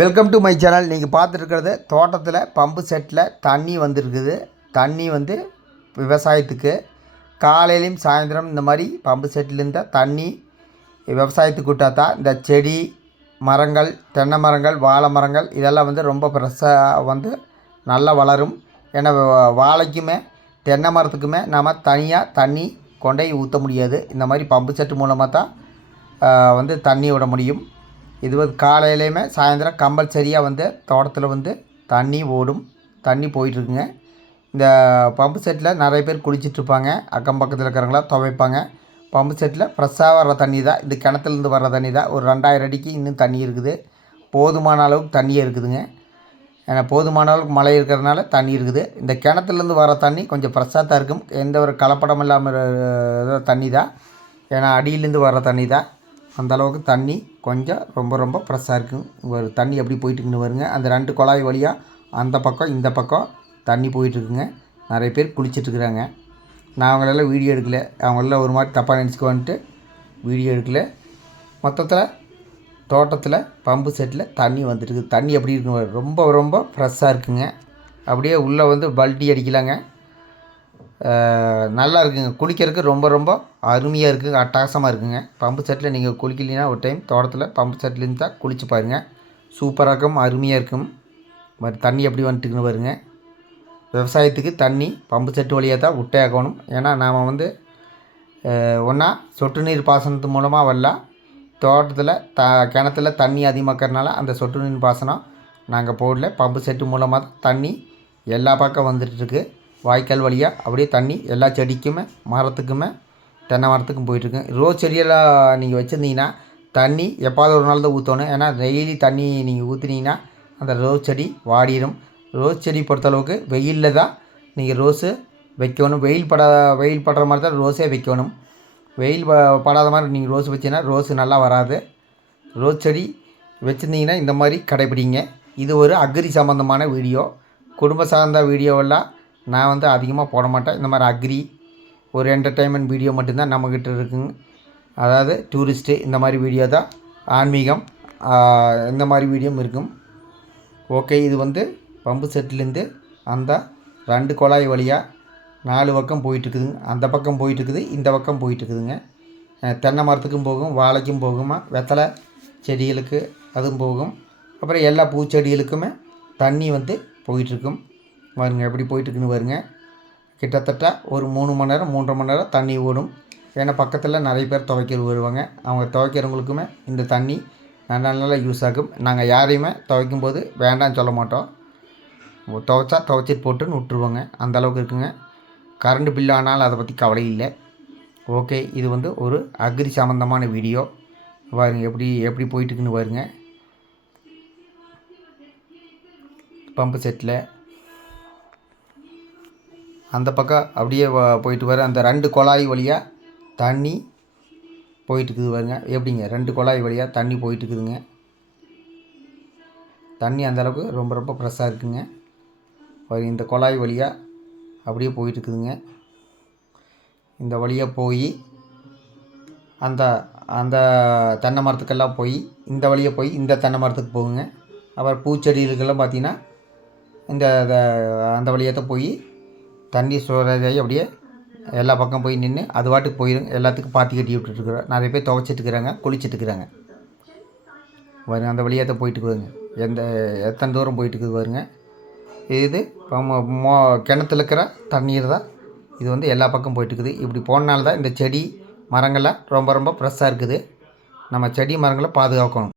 Welcome to my channel. நீங்கள் பார்த்துருக்கிறது தோட்டத்தில் pump settle தண்ணி வந்துருக்குது. தண்ணி வந்து விவசாயத்துக்கு காலையிலையும் சாயந்தரம் இந்த மாதிரி பம்பு செட்டிலேருந்து தண்ணி விவசாயத்துக்கு விட்டால் தான் இந்த செடி மரங்கள், தென்னை மரங்கள், வாழை மரங்கள் இதெல்லாம் வந்து ரொம்ப ஃப்ரெஷ்ஷாக வந்து நல்லா வளரும். ஏன்னா வாழைக்குமே தென்னை மரத்துக்குமே நாம் தனியாக தண்ணி கொண்டே ஊற்ற முடியாது. இந்த மாதிரி பம்பு செட்டு மூலமாக தான் வந்து தண்ணி விட முடியும். இது வந்து காலையிலையுமே சாயந்தரம் கம்பல்சரியாக வந்து தோட்டத்தில் வந்து தண்ணி ஓடும், தண்ணி போயிட்டுருக்குங்க. இந்த பம்பு செட்டில் நிறைய பேர் குளிச்சிட்ருப்பாங்க. அக்கம் பக்கத்தில் இருக்கிறவங்களாம் துவைப்பாங்க. பம்பு செட்டில் ஃப்ரெஷ்ஷாக வர்ற தண்ணி தான், இந்த கிணத்துலேருந்து வர்ற தண்ணி தான். ஒரு 2000 அடிக்கு இன்னும் தண்ணி இருக்குது. போதுமான அளவுக்கு தண்ணியே இருக்குதுங்க. ஏன்னா போதுமான அளவுக்கு மழை இருக்கிறதுனால தண்ணி இருக்குது. இந்த கிணத்துலேருந்து வர தண்ணி கொஞ்சம் ஃப்ரெஷ்ஷாக தான் இருக்கும். எந்த ஒரு கலப்படம் இல்லாமல் தண்ணி தான். ஏன்னா அடியிலேருந்து வர்ற தண்ணி தான். அந்தளவுக்கு தண்ணி கொஞ்சம் ரொம்ப ஃப்ரெஷ்ஷாக இருக்கும். ஒரு தண்ணி எப்படி போயிட்டுருக்குன்னு வருங்க. அந்த 2 குழாய் வழியாக அந்த பக்கம் இந்த பக்கம் தண்ணி போயிட்டுருக்குங்க. நிறைய பேர் குளிச்சிட்ருக்குறாங்க. நான் அவங்களெல்லாம் வீடியோ எடுக்கலை. அவங்களெல்லாம் ஒரு மாதிரி தப்பாக நினச்சிக்குவான்ட்டு வீடியோ எடுக்கலை. மொத்தத்தில் தோட்டத்தில் பம்பு செட்டில் தண்ணி வந்துட்டுருக்குது. தண்ணி எப்படி இருக்குங்க, ரொம்ப ஃப்ரெஷ்ஷாக இருக்குங்க. அப்படியே உள்ளே வந்து பல்டி அடிக்கலாங்க. நல்லா இருக்குங்க. குளிக்கிறதுக்கு ரொம்ப அருமையாக இருக்குங்க, அட்டகாசமாக இருக்குங்க. பம்பு செட்டில் நீங்கள் குளிக்கலைன்னா ஒரு டைம் தோட்டத்தில் பம்பு செட்லேருந்து தான் குளிச்சு பாருங்கள். சூப்பராக இருக்கும், அருமையாக இருக்கும். மாதிரி தண்ணி எப்படி வந்துட்டுக்குன்னு பாருங்க. விவசாயத்துக்கு தண்ணி பம்பு செட்டு வழியாக தான் விட்டே ஆகணும். ஏன்னா நாம் வந்து ஒன்றா சொட்டு நீர் பாசனத்து மூலமாக வரலாம். தோட்டத்தில் கிணத்துல தண்ணி அதிகமாக்கிறதுனால அந்த சொட்டு நீர் பாசனம் நாங்கள் போடல. பம்பு செட்டு மூலமாக தான் தண்ணி எல்லா பக்கம் வந்துட்டுருக்கு. வாய்க்கால் வழியாக அப்படியே தண்ணி எல்லா செடிக்குமே மரத்துக்குமே தென்னை மரத்துக்கும் போயிட்டுருக்கு. ரோஸ் செடியெல்லாம் நீங்கள் வச்சுருந்தீங்கன்னா தண்ணி எப்பாவது ஒரு நாள் தான் ஊற்றணும். ஏன்னா டெய்லி தண்ணி நீங்கள் ஊற்றுனீங்கன்னா அந்த ரோஸ் செடி வாடிடும். ரோஸ் செடி பொறுத்தளவுக்கு வெயிலில் தான் நீங்கள் ரோஸு வைக்கணும். வெயில் படுற மாதிரி தான் ரோஸே வைக்கணும். வெயில் படாத மாதிரி நீங்கள் ரோஸ் வச்சிங்கன்னா ரோஸு நல்லா வராது. ரோஸ் செடி வச்சுருந்தீங்கன்னா இந்த மாதிரி கடைப்பிடிங்க. இது ஒரு அக்ரி சம்மந்தமான வீடியோ. குடும்ப சார்ந்த வீடியோவெல்லாம் நான் வந்து அதிகமாக போட மாட்டேன். இந்த மாதிரி அக்ரி ஒரு என்டர்டெயின்மெண்ட் வீடியோ மட்டும்தான் நம்மக்கிட்ட இருக்குங்க. அதாவது டூரிஸ்ட்டு இந்த மாதிரி வீடியோ தான். ஆன்மீகம் இந்த மாதிரி வீடியோவும் இருக்கும். ஓகே, இது வந்து பம்பு செட்லேருந்து அந்த 2 குழாய் வழியாக 4 பக்கம் போயிட்டுருக்குதுங்க. அந்த பக்கம் போயிட்டுருக்குது, இந்த பக்கம் போயிட்டுருக்குதுங்க. தென்னை மரத்துக்கும் போகும், வாழைக்கும் போகுமா, வெத்தலை செடிகளுக்கு அதுவும் போகும். அப்புறம் எல்லா பூச்செடிகளுக்குமே தண்ணி வந்து போயிட்டுருக்கும். பாருங்க எப்படி போயிட்டுருக்குன்னு பாருங்க. கிட்டத்தட்ட ஒரு 3 மணி நேரம் 3.5 மணி நேரம் தண்ணி ஓடும். ஏன்னா பக்கத்தில் நிறைய பேர் துவைக்கிறது வருவாங்க. அவங்க துவைக்கிறவங்களுக்குமே இந்த தண்ணி நல்லா யூஸ் ஆகும். நாங்கள் யாரையுமே துவைக்கும்போது வேண்டாம்னு சொல்ல மாட்டோம். துவைச்சா துவைச்சிட்டு போட்டுன்னு விட்டுருவோங்க. அந்தளவுக்கு இருக்குங்க. கரண்ட் பில் ஆனாலும் அதை பற்றி கவலை இல்லை. ஓகே, இது வந்து ஒரு அக்ரி சம்மந்தமான வீடியோ. பாருங்க எப்படி போயிட்டுருக்குன்னு பாருங்க. பம்பு செட்டில் அந்த பக்கம் அப்படியே போயிட்டு வர அந்த 2 குழாய் வழியாக தண்ணி போயிட்டுருக்குது பாருங்க. எப்படிங்க 2 குழாய் வழியாக தண்ணி போயிட்டுருக்குதுங்க. தண்ணி அந்தளவுக்கு ரொம்ப ஃப்ரெஷ்ஷாக இருக்குங்க. இந்த குழாய் வழியாக அப்படியே போயிட்டுருக்குதுங்க. இந்த வழியாக போய் அந்த அந்த தென்னை மரத்துக்கெல்லாம் போய் இந்த வழியாக போய் இந்த தென்னை மரத்துக்கு போகுங்க. அப்புறம் பூச்செடிகளுக்கெல்லாம் பார்த்திங்கன்னா அந்த வழியாக தான் போய் தண்ணி ஸ்டோரேஜ் ஆகி அப்படியே எல்லா பக்கம் போய் நின்று அது பாட்டுக்கு போயிடும். எல்லாத்துக்கும் பாத்தி கட்டி விட்டுட்டுருக்குறோம். நிறைய பேர் துவைச்சிட்டுருக்குறாங்க, குளிச்சிட்ருக்குறாங்க. பாருங்க அந்த வழியாக தான் போயிட்டுருக்குதுங்க. எத்தனை தூரம் போயிட்டுருக்குது பாருங்க. இது கிணத்துல இருக்கிற தண்ணீர் தான். இது வந்து எல்லா பக்கம் போயிட்டுருக்குது. இப்படி போனால தான் இந்த செடி மரங்கள்லாம் ரொம்ப ஃப்ரெஷ்ஷாக இருக்குது. நம்ம செடி மரங்களை பாதுகாக்கணும்.